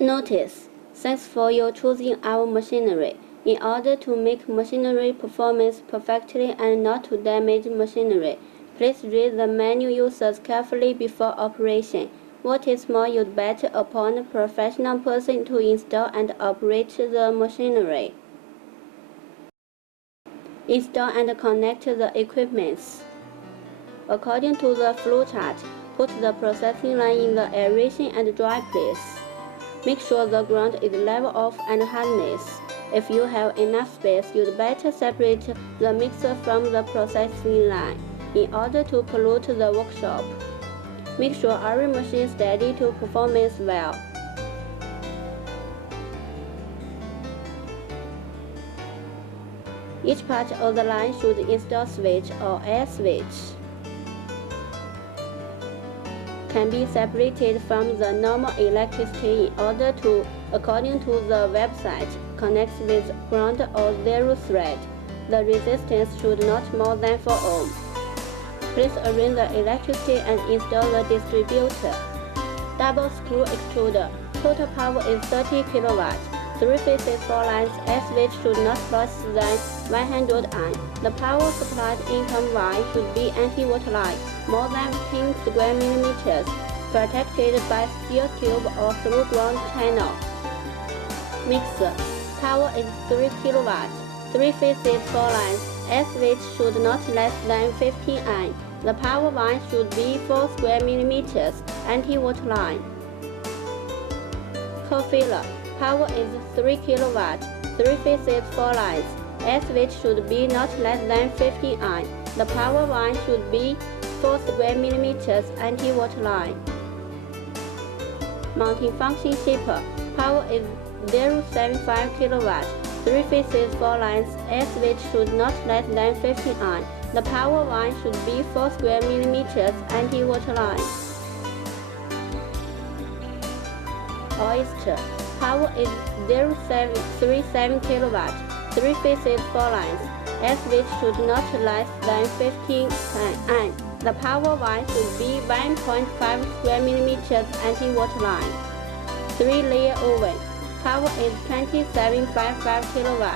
Notice: thanks for your choosing our machinery. In order to make machinery performance perfectly and not to damage machinery, please read the menu users carefully before operation. What is more, you'd better appoint a professional person to install and operate the machinery. Install and connect the equipments. According to the flowchart, put the processing line in the aeration and dry place. Make sure the ground is level off and harnessed. If you have enough space, you'd better separate the mixer from the processing line in order to pollute the workshop. Make sure every machine is steady to performance well. Each part of the line should install switch or air switch. Can be separated from the normal electricity in order to, according to the website, connect with ground or zero thread. The resistance should not more than 4 ohm. Please arrange the electricity and install the distributor. Double screw extruder. Total power is 30 kW. 3 phases 4 lines. Air switch should not less than 100 amp. The power supplied income line should be anti-waterline, more than 10 square millimeters, protected by steel tube or through ground channel. Mixer. Power is 3 kW. 3 phases 4 lines. Air switch should not less than 15 amp. The power line should be 4 square millimeters, anti-waterline. Co-filler. Power is 3 kW. 3 phases 4 lines. Air switch should be not less than 15 amp. The power line should be 4 square millimeters, anti-waterline. Mounting function shaper. Power is 0.75 kW. 3 phases 4 lines. Air switch should not less than 15 amp. The power line should be 4 square millimeters, anti-waterline. Oyster. Power is 0.37 kW. 3 phases 4 lines. Air switch should not less than 15 amp. The power line should be 1.5 square millimeters, anti-waterline. 3-layer oven. Power is 27.55 kW.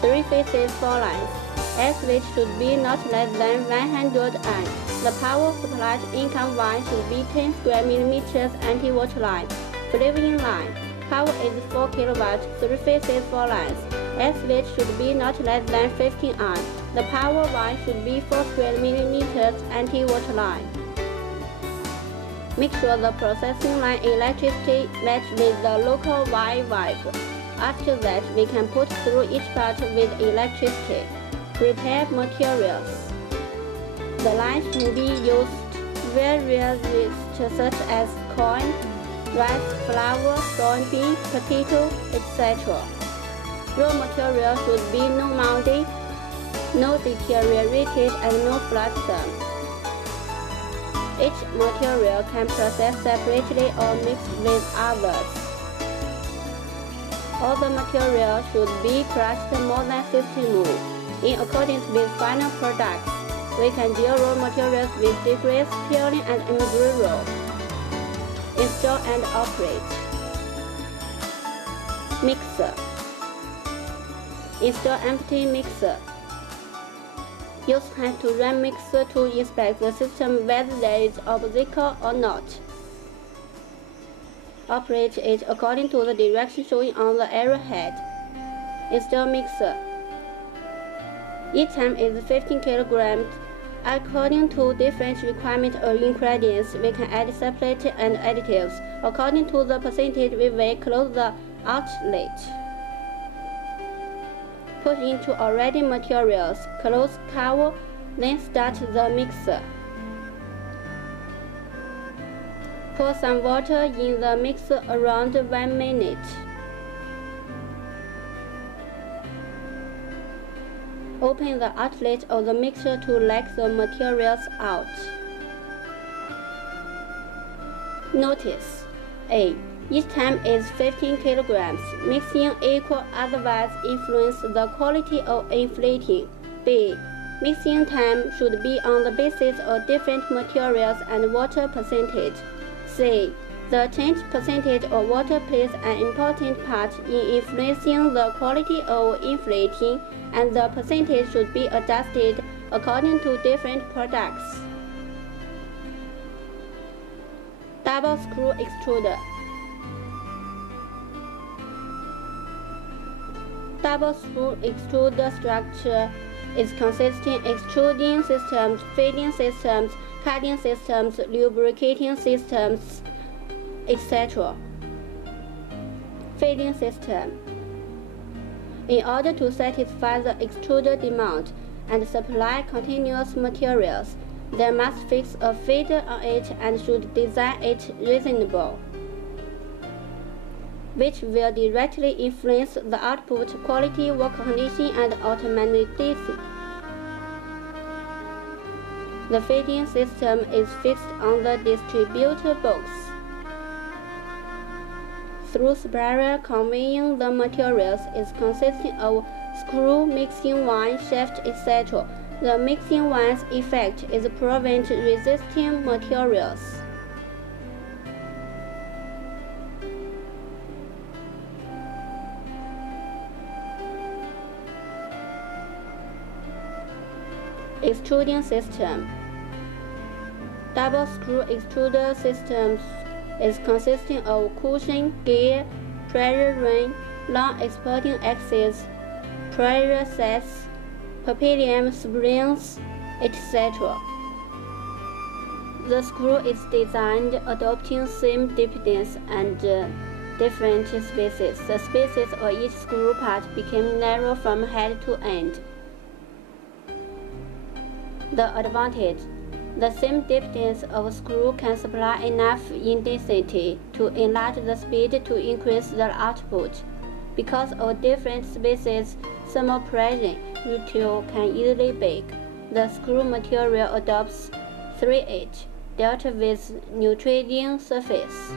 3 phases 4 lines. Air switch should be not less than 100 amp. The power supplied income line should be 10 square millimeters, anti-waterline. Flavoring line. Power is 4 kW. 3 phases 4 lines. Air switch should be not less than 15 amp. The power line should be 4 square millimeters, anti-waterline. Make sure the processing line electricity match with the local Y valve. After that, we can put through each part with electricity. Prepare materials. The line should be used various such as corn, rice, flour, soybean, potato, etc. Raw material should be no moldy, no deteriorated, and no flotsam. Each material can process separately or mixed with others. All the material should be crushed more than 50 moles. In accordance with final products, we can deal raw materials with degrees, peeling, and embryo. Install and operate. Mixer. Install empty mixer. Use hand to run mixer to inspect the system whether there is obstacle or not. Operate it according to the direction showing on the arrowhead. Install mixer. Each time is 15 kilograms. According to different requirements or ingredients, we can add separate and additives. According to the percentage, we will close the outlet. Put into already materials, close cover, then start the mixer. Pour some water in the mixer around 1 minute. Open the outlet of the mixer to let the materials out. Notice: A. Each time is 15 kilograms. Mixing equal, otherwise influence the quality of inflating. B. Mixing time should be on the basis of different materials and water percentage. C. The change percentage of water plays an important part in influencing the quality of inflating, and the percentage should be adjusted according to different products. Double screw extruder. Double screw extruder structure is consisting extruding systems, feeding systems, cutting systems, lubricating systems, etc. Feeding system. In order to satisfy the extruder demand and supply continuous materials, there must fix a feeder on it and should design it reasonable, which will directly influence the output, quality, work condition, and automaticity. The feeding system is fixed on the distributor box. Through spiral conveying the materials is consisting of screw, mixing wine, shaft, etc. The mixing wine's effect is to prevent resisting materials. Extruding system. Double screw extruder systems is consisting of cushion, gear, pressure ring, long exporting axis, pressure sets, papillion springs, etc. The screw is designed adopting same depth and different spaces. The spaces of each screw part became narrow from head to end. The advantage: the same depth of screw can supply enough intensity to enlarge the speed to increase the output. Because of different spaces, thermal pressure ratio can easily bake. The screw material adopts 3H delta with neutralizing surface.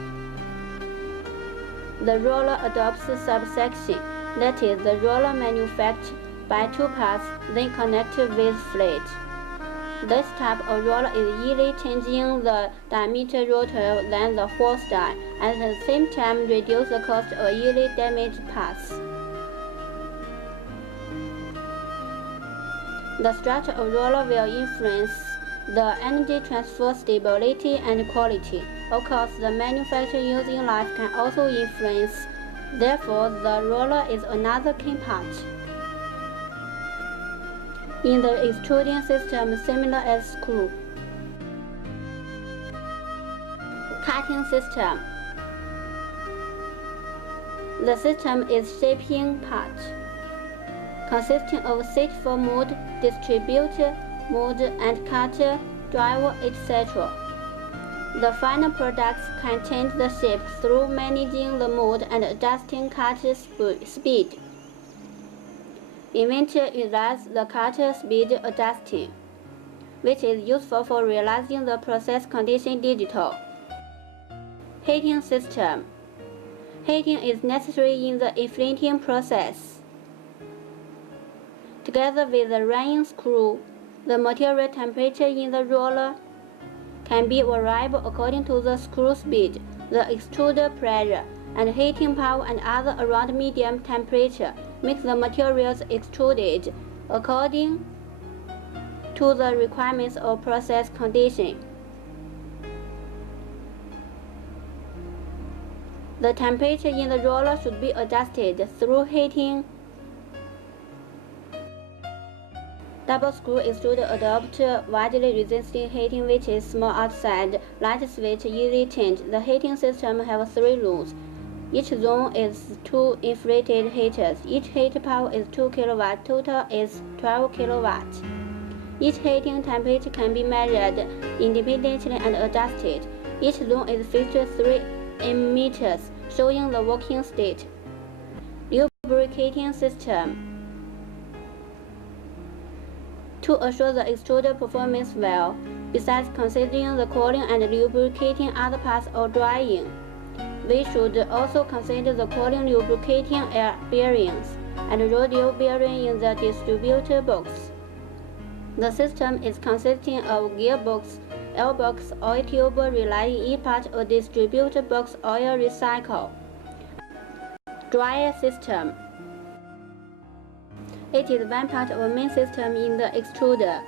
The roller adopts subsection, that is, the roller manufactured by two parts, then connected with flat. This type of roller is easily changing the diameter rotor than the hose die, and at the same time reduce the cost of easily damaged parts. The structure of roller will influence the energy transfer stability and quality. Of course, the manufacturer using life can also influence. Therefore, the roller is another key part. In the extruding system, similar as screw. Cutting system. The system is shaping part, consisting of seat for mold, distributor, mold and cutter, driver, etc. The final products can change the shape through managing the mold and adjusting cutter speed. Inventor utilizes the cutter speed adjusting, which is useful for realizing the process condition digital. Heating system. Heating is necessary in the inflating process. Together with the running screw, the material temperature in the roller can be variable according to the screw speed, the extruder pressure, and heating power and other around medium temperature make the materials extruded according to the requirements of process condition. The temperature in the roller should be adjusted through heating. Double screw extruder adopt widely resisting heating, which is small outside, light switch, easy change. The heating system has 3 rooms. Each zone is 2 inflated heaters. Each heat power is 2 kW. Total is 12 kW. Each heating temperature can be measured independently and adjusted. Each zone is featured 3 emitters, showing the working state. Lubricating system. To assure the extruder performance well, besides considering the cooling and lubricating other parts of drying, we should also consider the cooling lubricating air bearings and radial bearing in the distributor box. The system is consisting of gearbox, L box oil tube relying in part a distributor box oil recycle. Dryer system. It is one part of a main system in the extruder.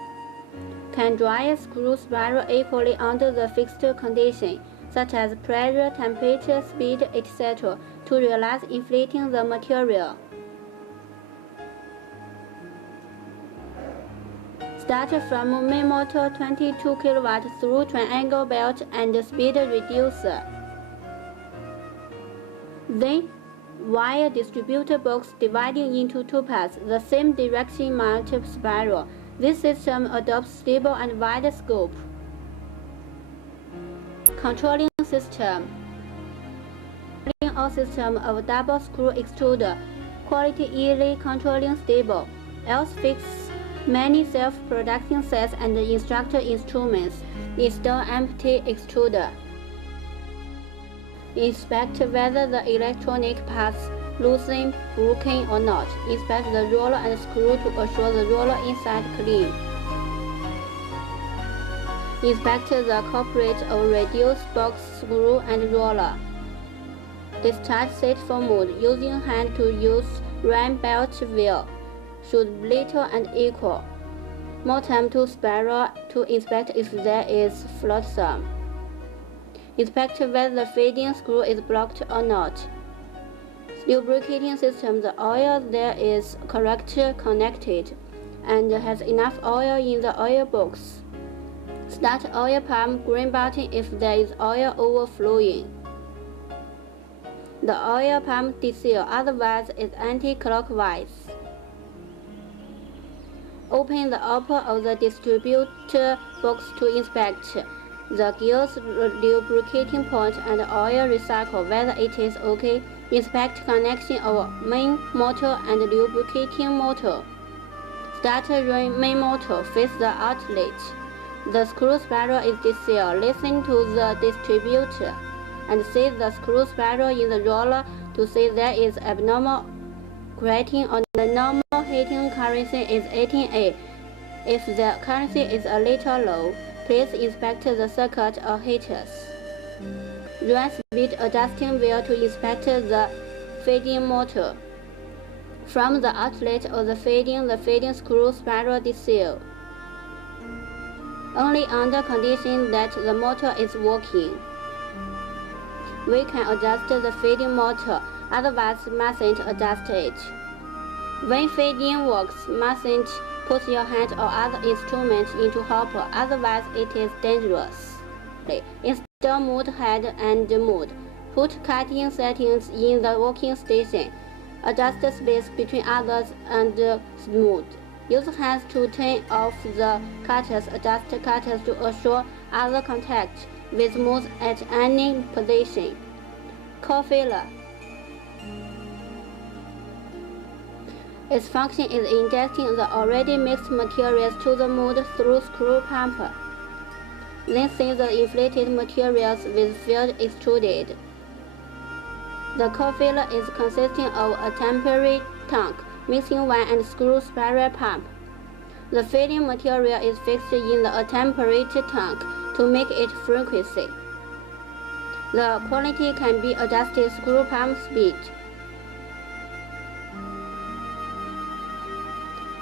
Can dry screw spiral equally under the fixed condition, such as pressure, temperature, speed, etc., to realize inflating the material. Start from main motor 22 kW through triangle belt and speed reducer. Then, wire distributor box dividing into two parts, the same direction mount spiral. This system adopts stable and wide scope. Controlling system. All system of double screw extruder. Quality easily controlling stable. Else fix many self-producing sets and instructor instruments. Install empty extruder. Inspect whether the electronic parts loosen, broken or not. Inspect the roller and screw to assure the roller inside clean. Inspect the culprit of reduced box screw and roller. Discharge set for mode using hand to use ram belt wheel. Should little and equal. More time to spiral to inspect if there is flotsam. Inspect whether the feeding screw is blocked or not. Lubricating system. The oil there is correctly connected and has enough oil in the oil box. Start oil pump green button if there is oil overflowing. The oil pump deseal, otherwise it's anti-clockwise. Open the upper of the distributor box to inspect the gear's lubricating point and oil recycle whether it is okay. Inspect connection of main motor and lubricating motor. Start main motor, face the outlet. The screw spiral is desealed. Listen to the distributor and see the screw spiral in the roller to see there is abnormal grating on the normal heating currency is 18A. If the currency is a little low, please inspect the circuit or heaters. Run speed adjusting wheel to inspect the feeding motor. From the outlet of the feeding screw spiral deseal. Only under condition that the motor is working. We can adjust the feeding motor, otherwise mustn't adjust it. When feeding works, mustn't put your hand or other instrument into hopper, otherwise it is dangerous. Install mode head and mode. Put cutting settings in the working station. Adjust the space between others and smooth. Use hands to turn off the cutters. Adjust cutters to assure other contact with smooth at any position. Core filler. Its function is injecting the already mixed materials to the mold through screw pump. Then see the inflated materials with field extruded. The core filler is consisting of a temporary tank, mixing one and screw spiral pump. The filling material is fixed in the temporary tank to make it frequency. The quality can be adjusted screw pump speed.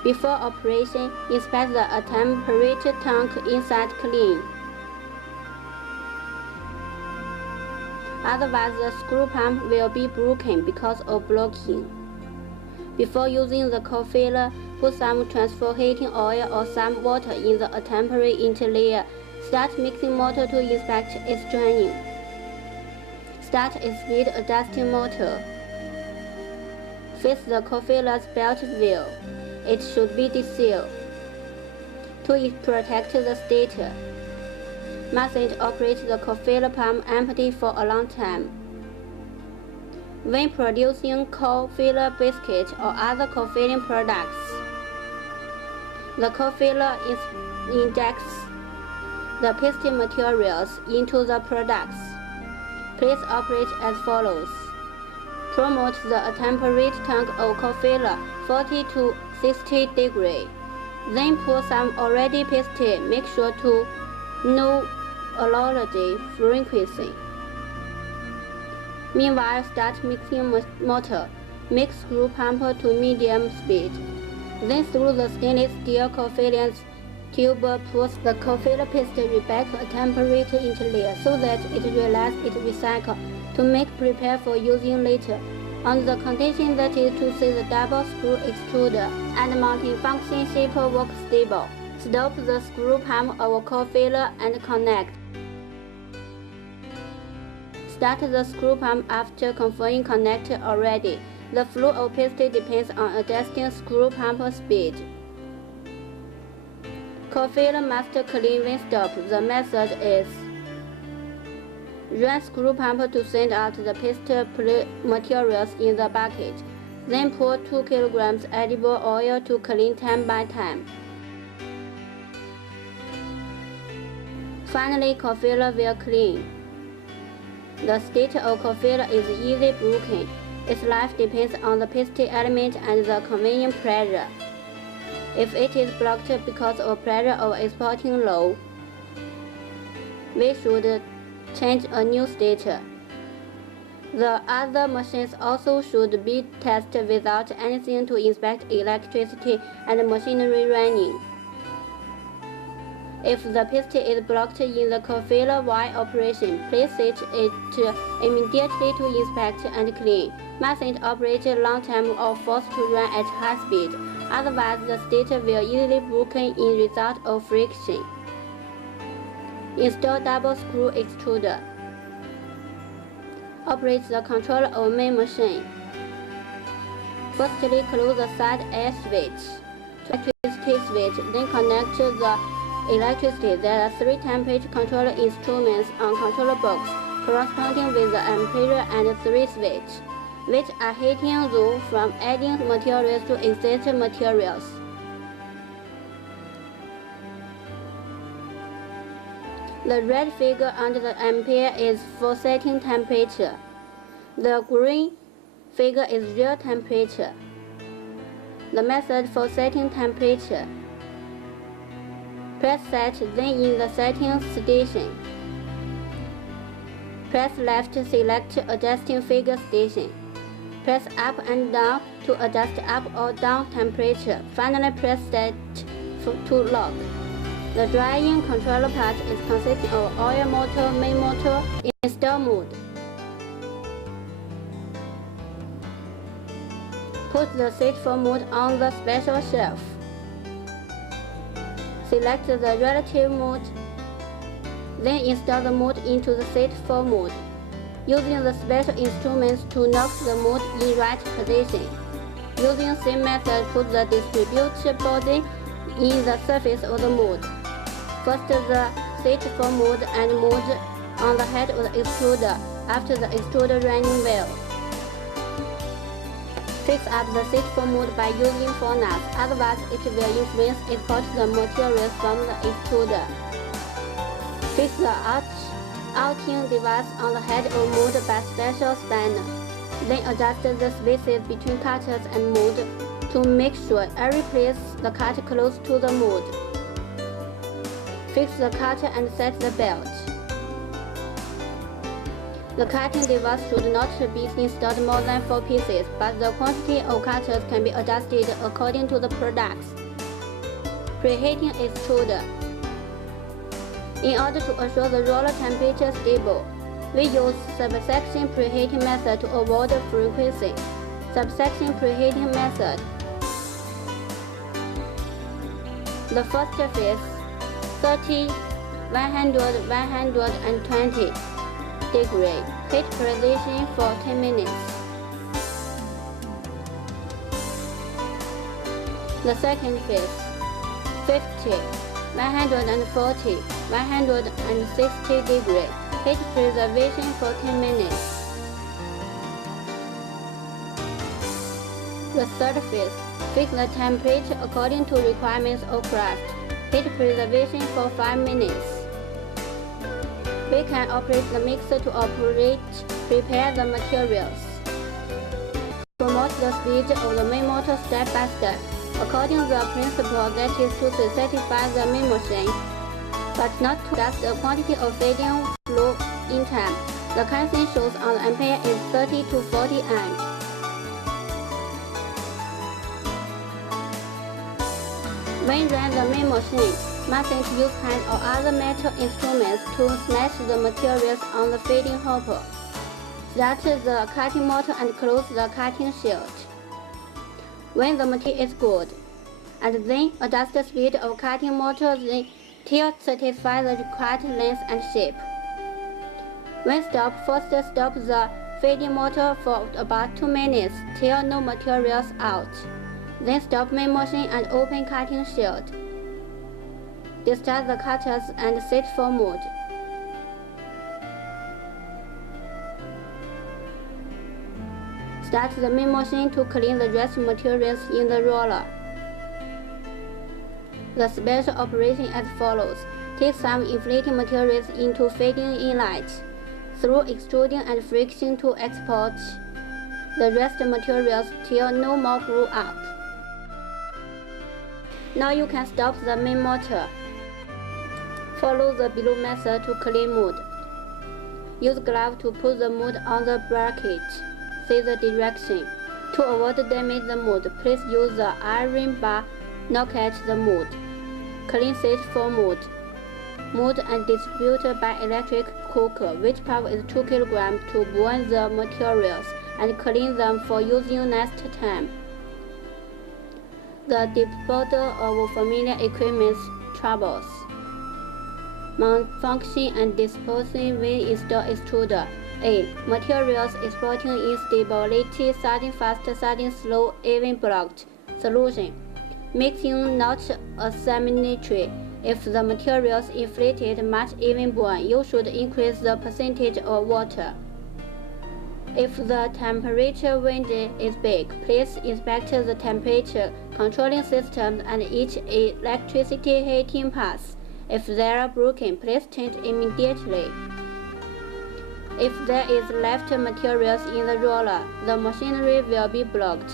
Before operation, inspect the temperature tank inside clean. Otherwise, the screw pump will be broken because of blocking. Before using the core filler, put some transfer heating oil or some water in the temporary interlayer. Start mixing motor to inspect its draining. Start a speed adjusting motor. Fix the core filler's belt wheel. It should be desealed. To protect the stator, mustn't operate the core filler pump empty for a long time. When producing core filler biscuit or other core filling products, the core filler injects the piston materials into the products. Please operate as follows. Promote the temperate tank of core filler 40 to 60 degrees. Then pour some already pasted. Make sure to no analogy frequency. Meanwhile, start mixing motor. Mix screw pump to medium speed. Then through the stainless steel covalent tube, push the covalent piston back a temperature interlayer so that it realizes it recycle to make prepare for using later. On the condition that is to see the double screw extruder and mounting function shaper work stable. Stop the screw pump over core failure and connect. Start the screw pump after confirming connector already. The flow of piston depends on adjusting screw pump speed. Core failure must clean when stopped. The method is: run screw pump to send out the piston materials in the bucket. Then pour 2 kg edible oil to clean time by time. Finally, core failure will clean. The state of core failure is easily broken. Its life depends on the piston element and the conveying pressure. If it is blocked because of pressure or exporting low, we should change a new state. The other machines also should be tested without anything to inspect electricity and machinery running. If the piston is blocked in the core failure while operation, please set it immediately to inspect and clean. Mustn't operate long time or forced to run at high speed, otherwise the state will easily broken in result of friction. Install double screw extruder. Operate the controller of main machine. Firstly, close the side air switch to electricity switch, then connect the electricity. There are 3 temperature controller instruments on controller box, corresponding with the ampere and 3 switches, which are heating rule from adding materials to exit materials. The red figure under the ampere is for setting temperature. The green figure is real temperature. The method for setting temperature: press set, then in the setting station. Press left to select adjusting figure station. Press up and down to adjust up or down temperature. Finally, press set to lock. The drying controller part is consisting of oil motor, main motor, install mode. Put the seat for mode on the special shelf. Select the relative mode, then install the mode into the seat for mode, using the special instruments to knock the mode in right position. Using same method, put the distributor body in the surface of the mode. First the seat for mode and mode on the head of the extruder after the extruder running well. Fix up the seat for mode by using 4 nuts, otherwise it will influence export the materials from the extruder. Fix the outing device on the head of mode by special spanner. Then adjust the spaces between cutters and mode to make sure every place the cutter close to the mode. Fix the cutter and set the belt. The cutting device should not be installed more than 4 pieces, but the quantity of cutters can be adjusted according to the products. Preheating extruder. In order to assure the roller temperature stable, we use subsection preheating method to avoid frequency. Subsection preheating method. The first phase, 30, 100, 120 degree heat position for 10 minutes. The second phase, 50, 140, 160 degree heat preservation for 10 minutes. The third phase, fix the temperature according to requirements of craft. Heat preservation for 5 minutes. We can operate the mixer to prepare the materials. Promote the speed of the main motor step by step, according to the principle that is to satisfy the main machine. but not to adjust the quantity of feeding flow in time. The casing shows on the ampere is 30 to 40 amps. When run the main machine, mustn't use hand or other metal instruments to smash the materials on the feeding hopper. Start the cutting motor and close the cutting shield when the material is good, and then adjust the speed of cutting motor till satisfy the required length and shape. When stopped, first stop the feeding motor for about 2 minutes till no materials out. Then stop main machine and open cutting shield. Discharge the cutters and set for mold. Start the main machine to clean the rest materials in the roller. The special operation as follows. Take some inflating materials into feeding inlet. Through extruding and friction to export the rest materials till no more glue up. Now you can stop the main motor. Follow the below method to clean mold. Use glove to put the mold on the bracket. See the direction. To avoid damage the mold, please use the iron bar knock at the mold. Clean set for mold. Mold and distributed by electric cooker, which power is 2 kg to boil the materials and clean them for using next time. The disposal of familiar equipment troubles. Malfunction and disposing when install extruder. A. Materials exporting instability, starting fast, starting slow, even blocked. Solution. Mixing not asymmetry. If the materials inflated much even burn, you should increase the percentage of water. If the temperature range is big, please inspect the temperature controlling systems and each electricity heating path. If they are broken, please change immediately. If there is left materials in the roller, the machinery will be blocked.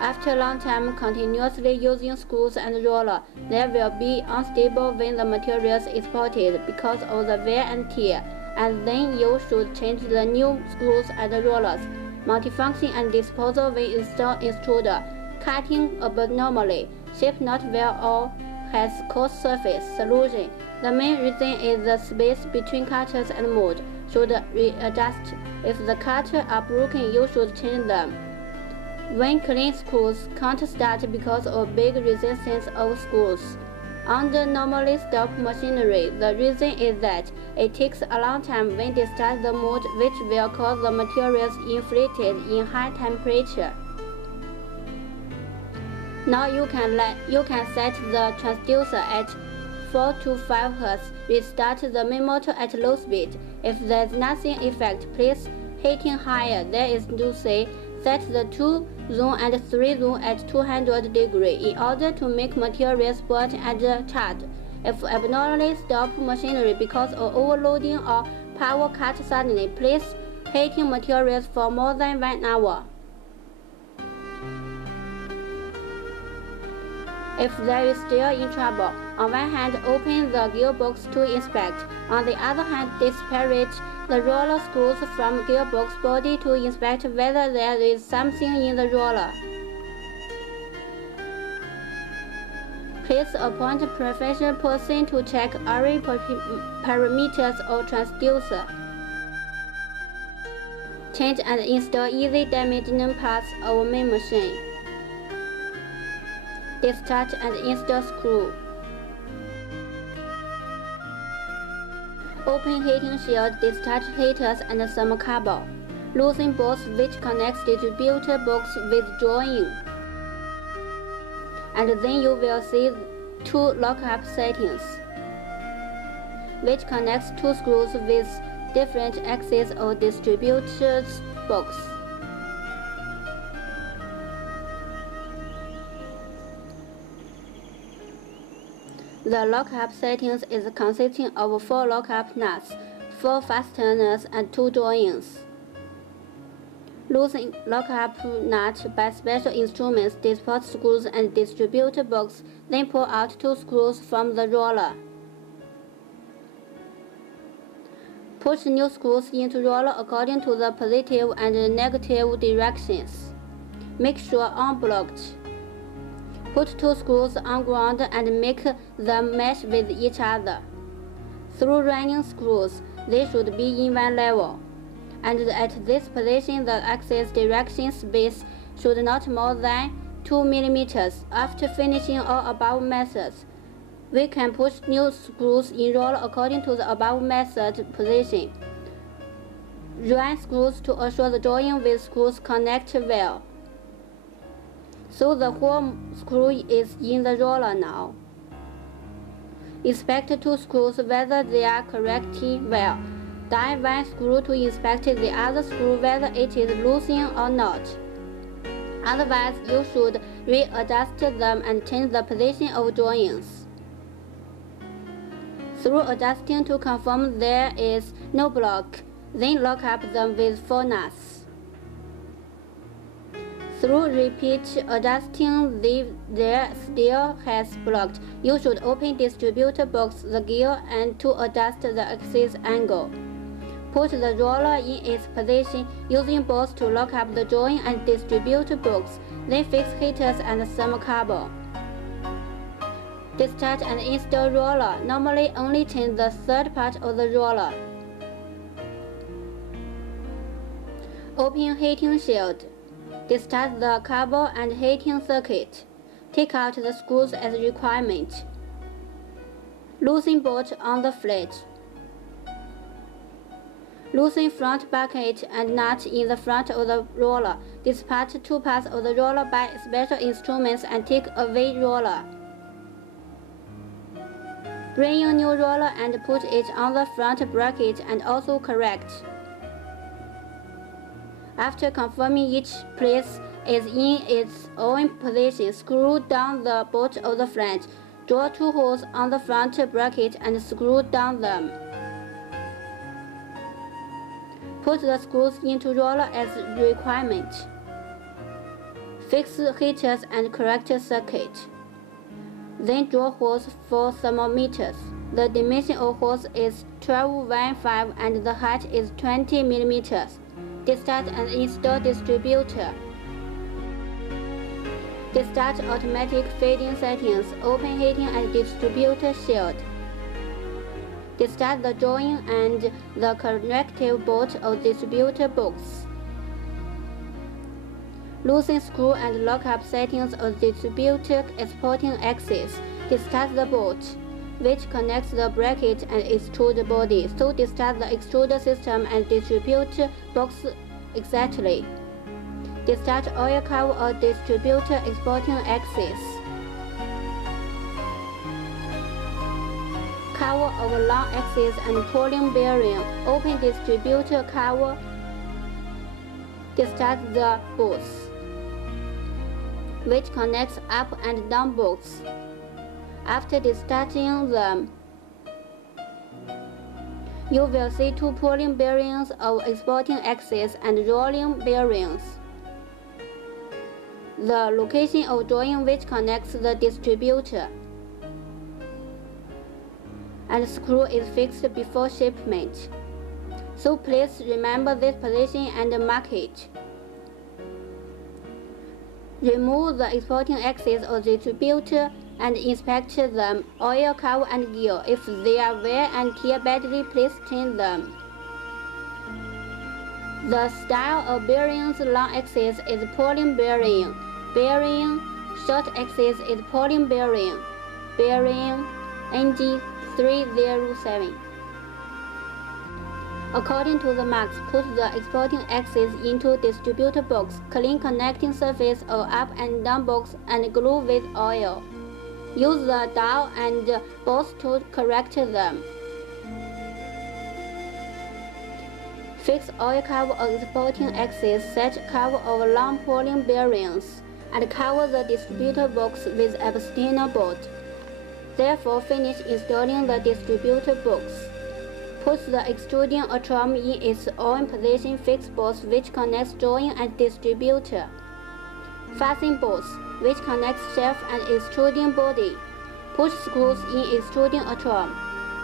After a long time continuously using screws and roller, they will be unstable when the materials is exported because of the wear and tear, and then you should change the new screws and rollers. Multifunction and disposal when install extruder. Cutting abnormally, shape not well or has coarse surface. Solution. The main reason is the space between cutters and mold should readjust. If the cutters are broken, you should change them. When clean screws can't start because of big resistance of screws. Under normally stopped machinery, the reason is that it takes a long time when discharge the mold, which will cause the materials inflated in high temperature. Now you can set the transducer at 4 to 5 Hz. Restart the main motor at low speed. If there's nothing effect, please heating higher. There is to say, set the 2 zone and 3 zone at 200 degrees in order to make materials burn and charred. If abnormally stop machinery because of overloading or power cut suddenly, please heating materials for more than 1 hour. If there is still in trouble, on one hand open the gearbox to inspect, on the other hand separate the roller screws from gearbox body to inspect whether there is something in the roller. Please appoint a professional person to check every parameters of transducer. Change and install easy damaging parts of main machine. Discharge and install screw. Open heating shield, discharge heaters and thermocouple. Loosen bolts which connects distributor box with drawing. And then you will see 2 lockup settings, which connects 2 screws with different axes of distributor's box. The lockup settings is consisting of 4 lockup nuts, 4 fasteners and 2 joints. Loosen lockup nut by special instruments, disperse screws and distributor box, then pull out 2 screws from the roller. Push new screws into roller according to the positive and negative directions. Make sure unblocked. Put 2 screws on ground and make them mesh with each other. Through running screws, they should be in one level, and at this position the axis direction space should not more than 2 mm. After finishing all above methods, we can push new screws in roller according to the above method position. Run screws to assure the join with screws connect well. So the whole screw is in the roller now. Inspect 2 screws whether they are connecting well. Dive one screw to inspect the other screw whether it is loosening or not. Otherwise, you should readjust them and change the position of joins. Through adjusting to confirm there is no block, then lock up them with 4 nuts. Through repeat adjusting if there still has blocked, you should open distributor box the gear and to adjust the axis angle. Put the roller in its position using bolts to lock up the join and distributor box, then fix heaters and some cable. Discharge and install roller. Normally only change the third part of the roller. Open heating shield. Discharge the cable and heating circuit. Take out the screws as requirement. Loosen bolt on the flange. Loosen front bucket and nut in the front of the roller. Dispatch 2 parts of the roller by special instruments and take away roller. Bring a new roller and put it on the front bracket and also correct. After confirming each place is in its own position, screw down the bolt of the flange. Draw 2 holes on the front bracket and screw down them. Put the screws into roller as requirement. Fix heaters and correct circuit. Then draw holes for thermometers. The dimension of holes is 12.15 and the height is 20 mm. Discharge and install distributor. Discharge automatic feeding settings, open heating and distributor shield. Discharge the join and the connective bolt of distributor box. Loosen screw and lock up settings of distributor exporting axis. Discharge the bolt, which connects the bracket and extrude body. So discharge the extruder system and distributor box exactly. Discharge oil cover of distributor exporting axis. Cover of long axis and pulling bearing. Open distributor cover. Discharge the bolts, which connects up and down bolts. After discharging them, you will see 2 pulling bearings of exporting axis and rolling bearings. The location of join which connects the distributor and screw is fixed before shipment. So please remember this position and mark it. Remove the exporting axis of the distributor and inspect them, oil, cover and gear. If they are wear and tear badly, please change them. The style of bearings long axis is pulling bearing. Bearing short axis is pulling bearing. Bearing NG307. According to the marks, put the exporting axis into distributor box. Clean connecting surface of up and down box and glue with oil. Use the dowel and bolts to correct them. Fix oil cover of exporting axis, set cover of long pulling bearings, and cover the distributor box with external bolt. Therefore, finish installing the distributor box. Put the extruding atrium in its own position. Fix bolts which connects drawing and distributor. Fasten bolts which connects shelf and extruding body. Push screws in extruding atrium.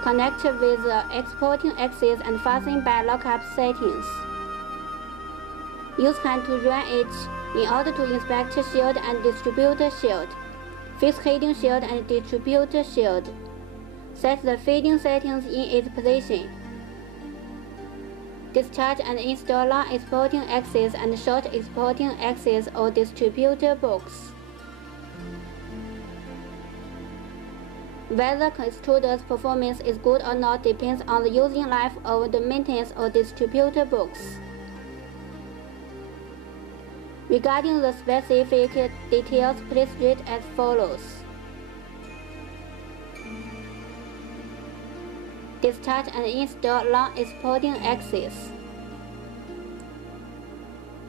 Connect with the exporting axis and fasten by lockup settings. Use hand to run it in order to inspect shield and distributor shield. Fix heating shield and distributor shield. Set the feeding settings in its position. Discharge and install long exporting axis and short exporting axis or distributor box. Whether extruder's performance is good or not depends on the using life of the maintenance or distributor box. Regarding the specific details, please read as follows. Discharge and install long exporting axis.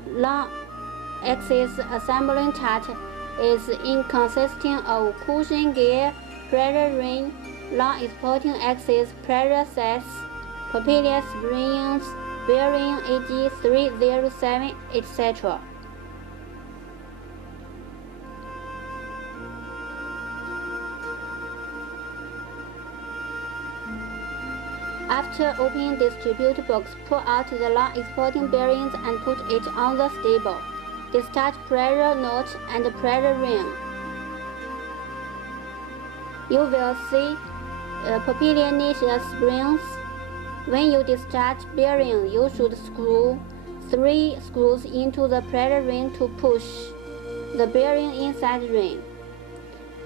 Long axis assembling chart is consisting of cushion gear, pressure ring, long exporting axis, pressure sets, propeller springs, bearing AG307, etc. After opening distributor box, pull out the long exporting bearings and put it on the stable. Discharge pressure notch and pressure ring. You will see propeller niche springs. When you discharge bearing, you should screw 3 screws into the pressure ring to push the bearing inside ring.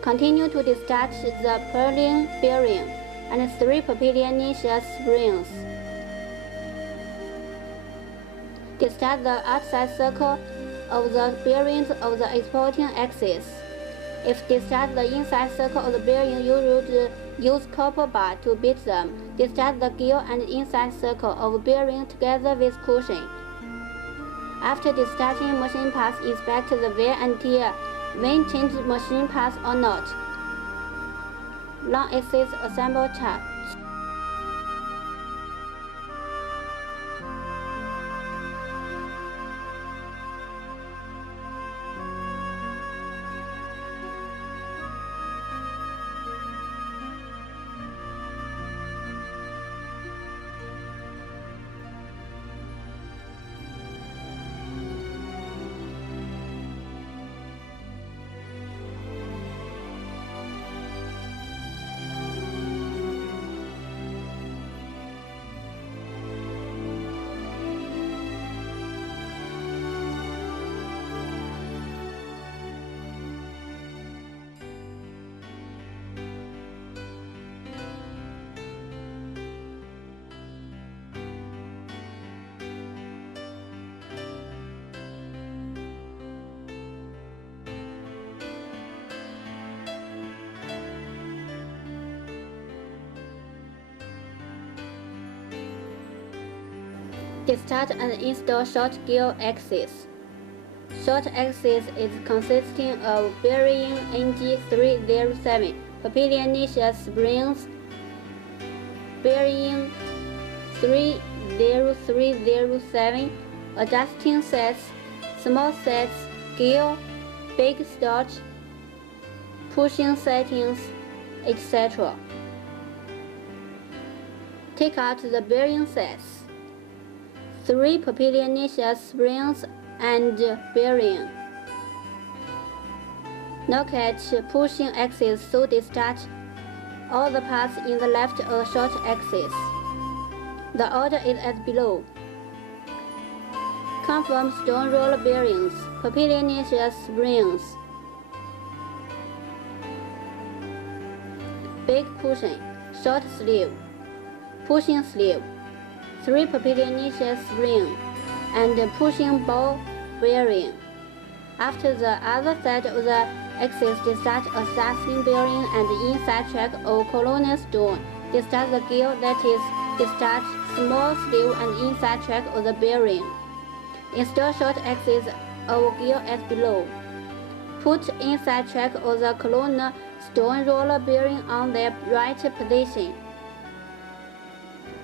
Continue to discharge the purling bearing and 3 propeller niche springs. Discharge the outside circle of the bearings of the exporting axis. If discharge the inside circle of the bearing, you would use copper bar to beat them. Discharge the gear and inside circle of bearing together with cushion. After discharging machine parts, inspect the wear and tear when change machine parts or not. Long axis assemble chart. Discharge and install short gear axis. Short axis is consisting of bearing NG307, propeller niche springs, bearing 30307, adjusting sets, small sets, gear, big starch, pushing settings, etc. Take out the bearing sets. 3 propeller niche springs and bearing. Look at pushing axis so discharge all the parts in the left or short axis. The order is as below. Confirm stone roller bearings, propeller niche springs, big pushing, short sleeve, pushing sleeve, 3 propeller niche spring, and pushing ball bearing. After the other side of the axis, discharge a starting bearing and inside track or colonel stone. Discharge the gear, that is, discharge small sleeve and inside track of the bearing. Install short axis of gear as below. Put inside track of the colonel stone roller bearing on their right position.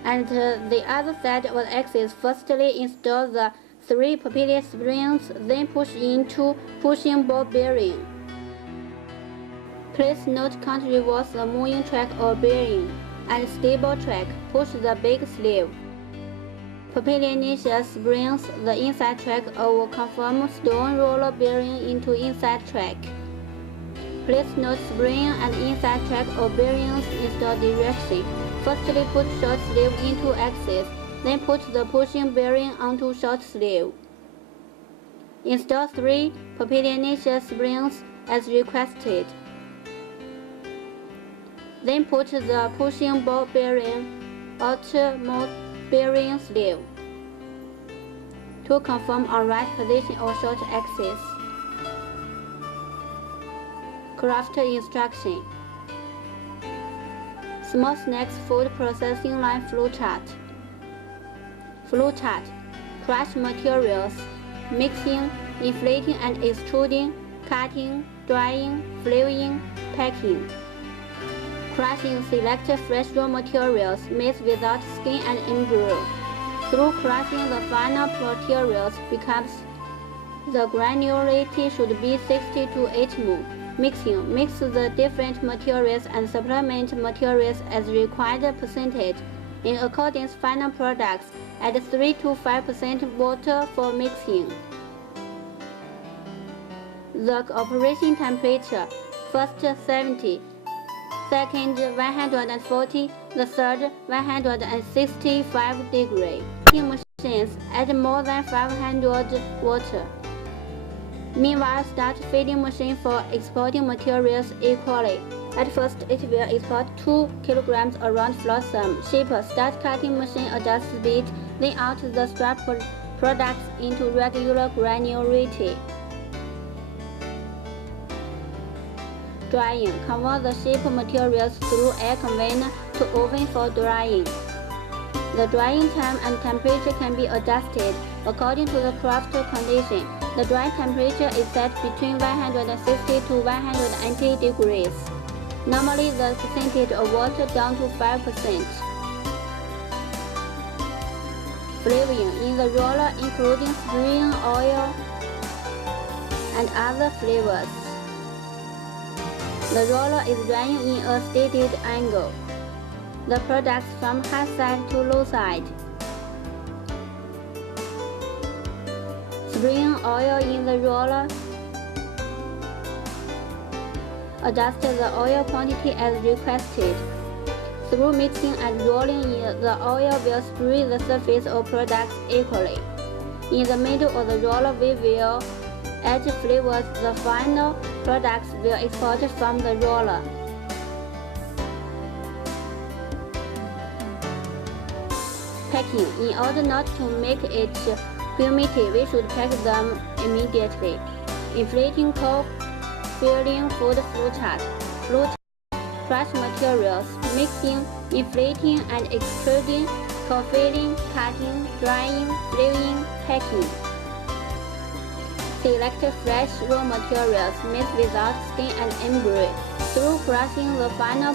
and the other side of the axis. Firstly, install the 3 poppelier springs, then push into pushing ball bearing. Please not count reverse the moving track or bearing, and stable track. Push the big sleeve. Poppelier initial springs the inside track of conform stone roller bearing into inside track. Place note spring and inside track or bearings install directly. Firstly, put short sleeve into axis, then put the pushing bearing onto short sleeve. Install 3 poppelier initial springs as requested. Then put the pushing ball bearing outermost bearing sleeve to confirm on right position of short axis. Craft instruction. Small snacks food processing line flowchart. Flowchart. Crush materials. Mixing, inflating and extruding, cutting, drying, flowing, packing. Crushing select fresh raw materials made without skin and embryo. Through crushing, the final materials becomes the granularity should be 60 to 8 mol. Mixing. Mix the different materials and supplement materials as required percentage. In accordance, final products add 3 to 5% water for mixing. The operation temperature: first 70, second 140, the third 165 degrees. Machines add more than 500 water. Meanwhile, start feeding machine for exporting materials equally. At first, it will export 2 kilograms around flotsam. Shipper start cutting machine adjust speed, then out the strap products into regular granularity. Drying. Convert the ship materials through air conveyor to oven for drying. The drying time and temperature can be adjusted according to the craft condition. The drying temperature is set between 160 to 180 degrees. Normally, the percentage of water down to 5%. Flavoring in the roller including spring oil and other flavors. The roller is running in a stated angle. The products from high side to low side. Spring oil in the roller. Adjust the oil quantity as requested. Through mixing and rolling, the oil will spray the surface of products equally. In the middle of the roller, we will add flavors. The final products will export from the roller. Packing. In order not to make it humidity, we should pack them immediately. Inflating cold filling food flowchart. Crush materials, mixing, inflating and extruding, cold filling, cutting, drying, flavoring, packing. Select fresh raw materials made without skin and embryo. Through crushing, the final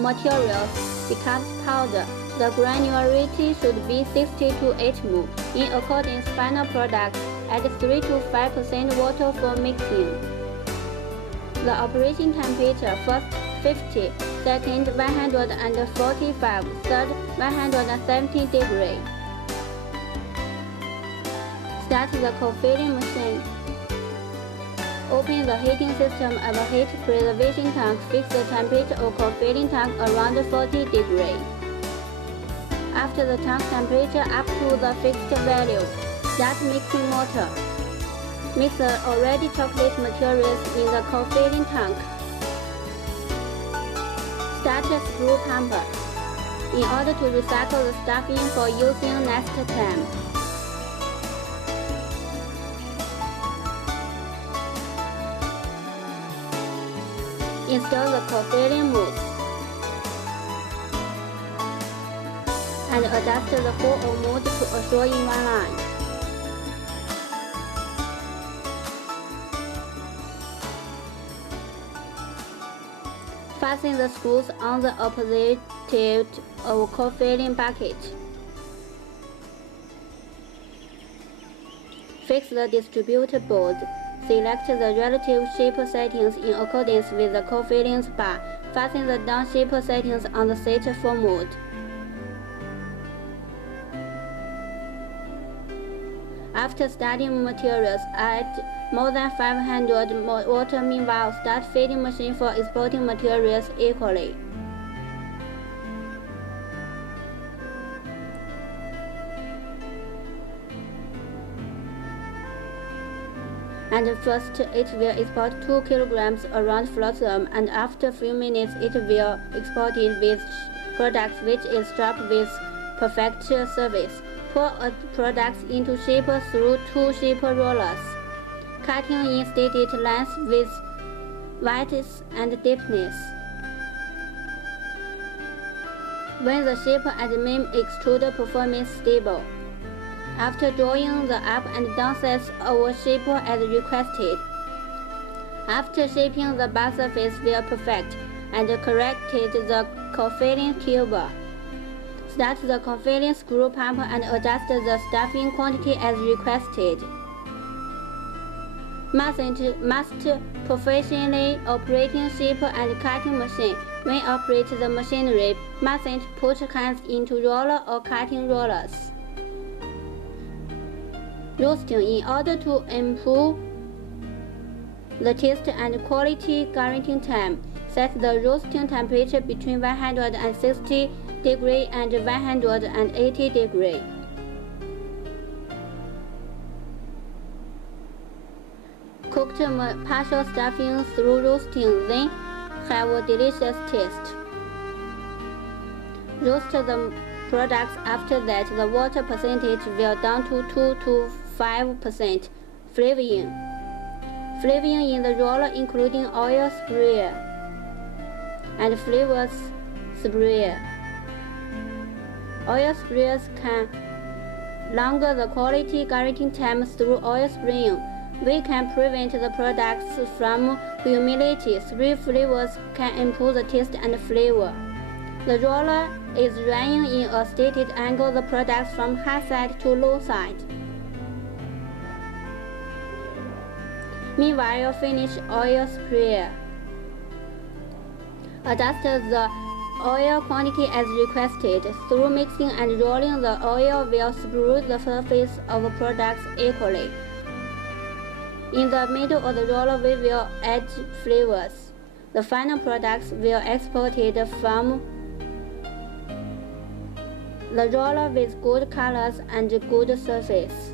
materials becomes powder. The granularity should be 60 to 8 mol. In accordance, final products add 3 to 5% water for mixing. The operation temperature: first 50, second 145, third 170 degrees. Start the cold filling machine. Open the heating system of the heat preservation tank. Fix the temperature of cold filling tank around 40 degrees. After the tank temperature up to the fixed value, start mixing motor. Mix the already chocolate materials in the cold filling tank. Start a screw pump in order to recycle the stuffing for using next time. Install the cold filling mousse and adjust the hole or mold to assure in one line. Fasten the screws on the opposite tilt of co-filling bucket. Fix the distributor board. Select the relative shape settings in accordance with the co-filling bar. Fasten the down shape settings on the set for mode. After starting materials, add more than 500 water. Meanwhile, start feeding machine for exporting materials equally. And first, it will export 2 kilograms around flotsam, and after a few minutes, it will export it with products which is strapped with perfect service. Pour products into shape through 2 shape rollers, cutting in stated lengths with width and deepness. When the shape and main extruder performance stable. After drawing the up and down sides of shape as requested. After shaping the back surface will perfect and corrected the co-filling tube. Start the co-filling screw pump and adjust the stuffing quantity as requested. Must professionally operating shape and cutting machine. When operate the machinery, mustn't put hands into roller or cutting rollers. Roasting. In order to improve the taste and quality, guaranteeing time. Set the roasting temperature between 160 degrees and 180 degrees. Cooked partial stuffing through roasting, then have a delicious taste. Roast the products. After that, the water percentage will down to 2 to 5%. Flavoring. Flavoring in the roller including oil sprayer and flavors sprayer. Oil sprayers can longer the quality guaranteeing time through oil spraying. We can prevent the products from humidity. Spray flavors can improve the taste and flavor. The roller is running in a stated angle the products from high side to low side. Meanwhile, finish oil sprayer. Adjust the oil quantity as requested. Through mixing and rolling, the oil will spread the surface of products equally. In the middle of the roller, we will add flavors. The final products will exported from the roller with good colors and good surface.